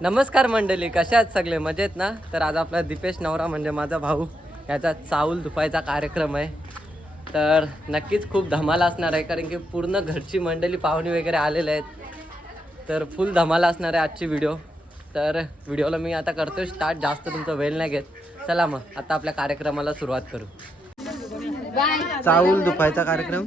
नमस्कार मंडळी कशात आहेत सगळे? मजेत ना? तर आज आपला दीपेश नवरा म्हणजे माझा भाऊ. याचा चाऊल दुपायचा कार्यक्रम आहे. तर नक्कीच खूप धमाल असणार आहे कारण की पूर्ण घरची मंडळी पाहुणे वगैरे आलेले आहेत. तर फुल धमाल असणार आहे आजची व्हिडिओ तर व्हिडिओला मी आता करतोय स्टार्ट जास्त तुमचा वेळ नाही घेत. चला मग आता आपल्या कार्यक्रमाला सुरुवात करू. चाऊल दुपायचा कार्यक्रम.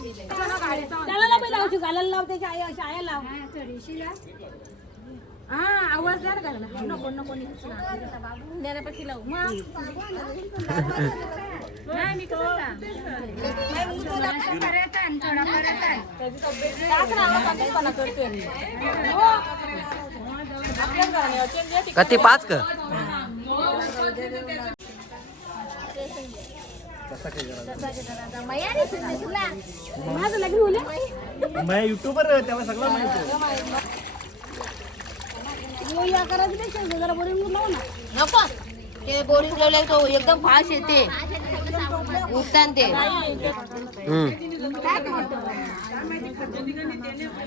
त्याला लाव पहिला औषध घालायला लाव त्याच्या आई अशी आया लाव हा आवाज द्या ना नको नको नको देण्यापाशी लावू नाही मी करतोय कधी पाच का? माझं लग्न होलं मैं युट्यूबर तेव्हा सगळं माहिती हो, जरा बोरिंग लाव ना. नको. ते बोरिंग लावले तो एकदम फास्ट येते. उठताना ते.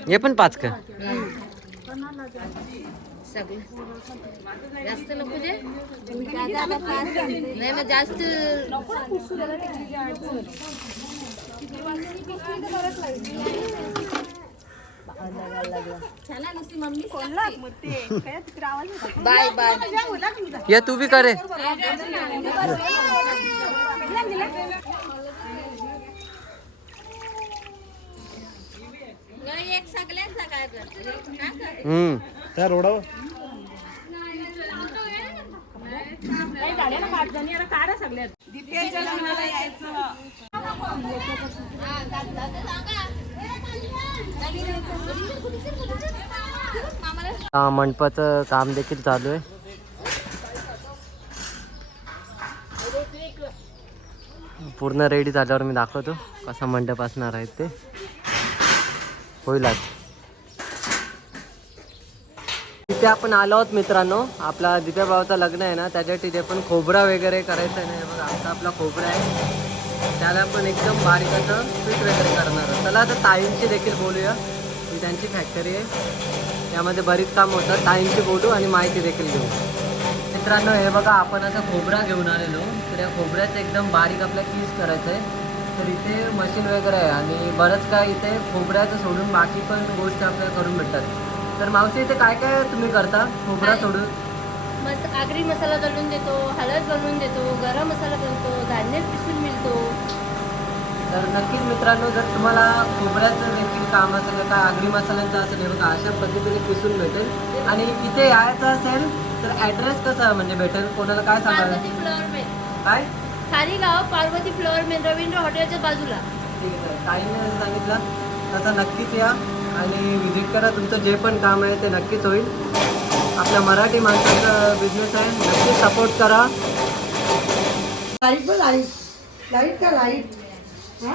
हे पण पाच का? सगळं. जास्त नको जे. नाही मग जास्त बाय बाय. ये तू भी करे एक सगळ्यांचा काय हम्म. त्या रोडावर? हा मंडपाचं काम देखील चालू आहे. पूर्ण रेडी झाल्यावर मी दाखवतो कसा मंडप असणार आहे ते. होईल आज. तिथे आपण आलो आहोत मित्रांनो. आपला दिप्या भावाचं लग्न आहे ना त्याच्या तिथे पण खोबरा वगैरे करायचं आहे ना. हे बघा आता आपला खोबरा आहे. त्याला पण एकदम बारीक असं पीठ वगैरे करणार चला आता ताईंची देखील बोलूया. ही त्यांची फॅक्टरी आहे. त्यामध्ये बरीच काम होतं ताईंची बोलू आणि माहिती देखील घेऊ. मित्रांनो हे बघा आपण आता खोबरा घेऊन आलेलो. तर या खोबऱ्याचं एकदम बारीक आपल्या पीस करायचं आहे. तर इथे मशीन वगैरे आहे आणि बरंच काय इथे खोबऱ्याचं सोडून बाकी पण गोष्टी आपल्याला करून भेटतात. तर मावशी इथे काय काय तुम्ही करता? खोबरा सोडून? मस आगरी मसाला घालून देतो हळद बनवून देतो गरम मसाला बनवतो धान्य पिसून मिळतो. तर नक्कीच मित्रांनो जर तुम्हाला खोबऱ्याचं देखील काम असेल का आगरी मसाल्यांचं असेल हे बघा अशा पद्धतीने पिसून भेटेल. आणि इथे यायचं असेल तर ॲड्रेस कसा म्हणजे भेटेल? कोणाला काय सांगाल? पार्वती फ्लोअर मेन काय? खारी गाव पार्वती फ्लोअर मेन रवींद्र हॉटेलच्या बाजूला. ठीक आहे ताईने सांगितलं. तसं नक्कीच या. आणि व्हिजिट करा तुमचं जे पण काम आहे ते नक्कीच होईल. आपल्या मराठी माणसाचा बिझनेस आहे नक्कीच सपोर्ट करा. Light light. लाईट का लाईट? हा?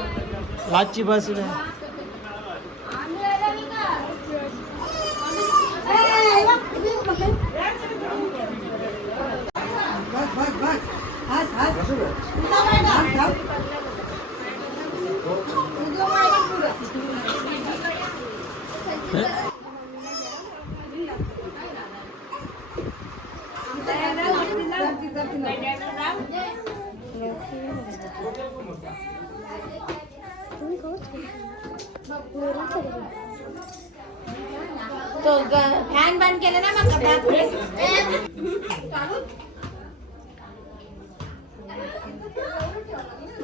લાચી ભાષી ને Yeah.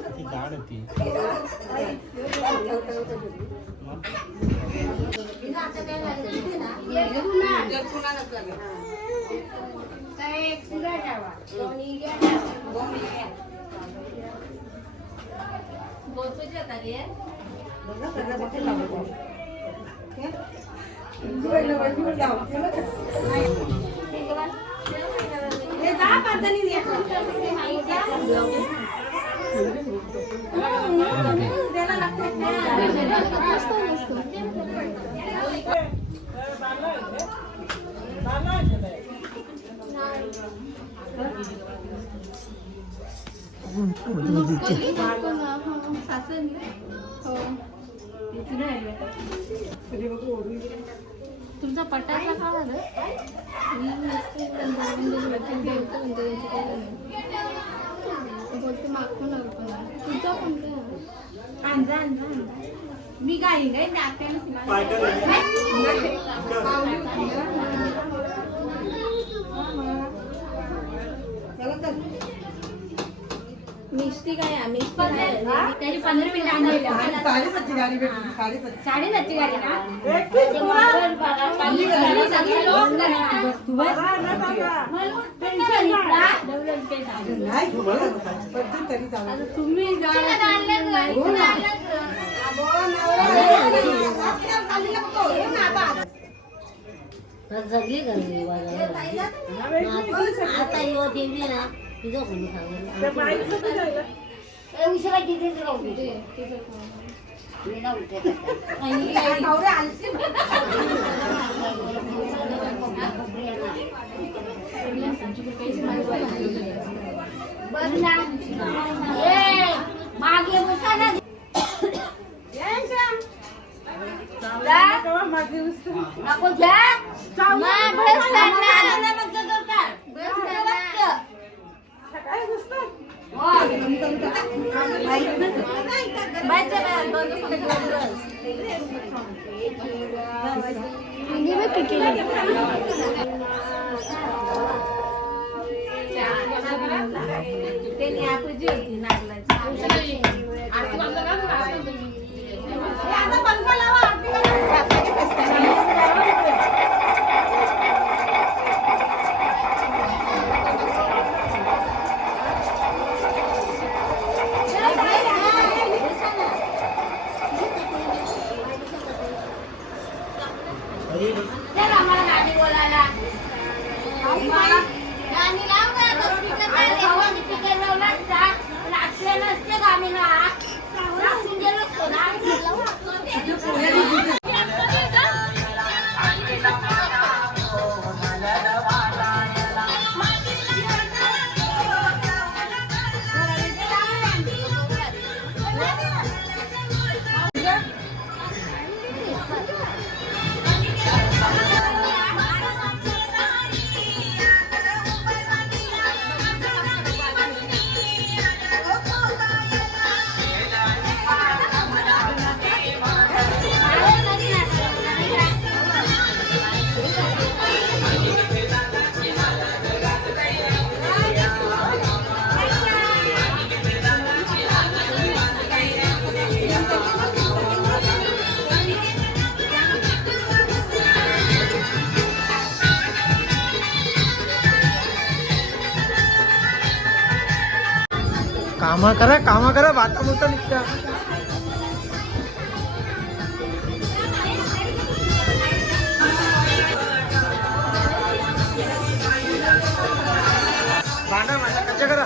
ती झाड होती हे जा पाचजणी ये. त्याला लागतं. तुमचा पटाचा का झालं? बोलते मागून तुझा कोणता? आणजा, आणजा, आणजा. मी गाई गाई नात्याने तुम्हाला मिष्टी काय आहे? मिष्टी काय आहे? त्याची पंधरा मिनिटं आणली साडेसातची गाडी भेटली साडेसात साडेसातची गाडी ना? नाही पद्धत तरी चालू तुम्ही जगली गरली आता येऊ देवली ना तुझं कोणी सांगेल उशिरा किती मागे बसा ना नको घ्या नाही, बोलायला गाणी लाव ना तो speaker काय लावा? speaker लावला जा. पण आपल्याला असते गाणी ना. आपण गेलो असतो ना. कामा करा कामा करा भाता मोठा निघता भांडा भांडा कच्चा करा.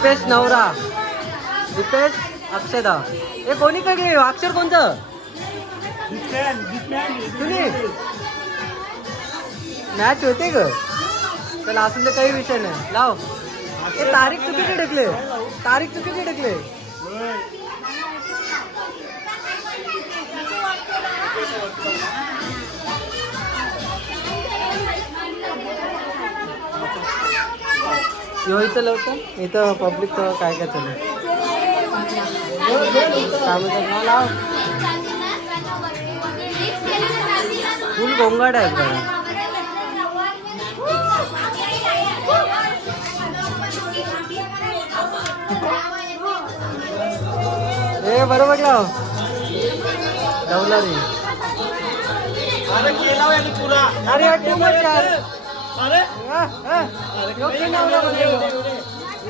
दीपेश नवरा. दीपेश अक्षदा. हे कोणी कडले अक्षर कोणतं? तुम्ही? मॅच होते ग. चला असून तर काही विषय नाही. लाव. हे तारीख चुकीची ढकले. तारीख चुकीची ढकले. ह्यो इथं लवकर? इथं पब्लिक काय काय चालू लाव फुल गोंगाट आहेत बघा. ए बरोबर लाव लावला रे अरे केला अरे अट्टे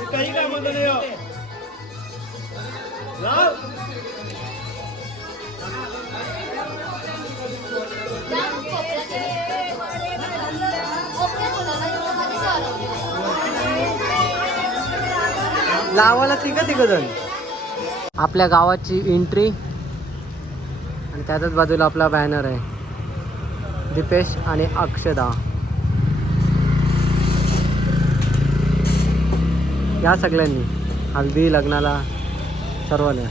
काही काय म्हणतो नाही लावायला तिघ तिघ जण आपल्या गावाची एंट्री आणि त्याच्याच बाजूला आपला बॅनर आहे. दिपेश आणि अक्षदा. या सगळ्यांनी. हल्दी लग्नाला सर्वांना.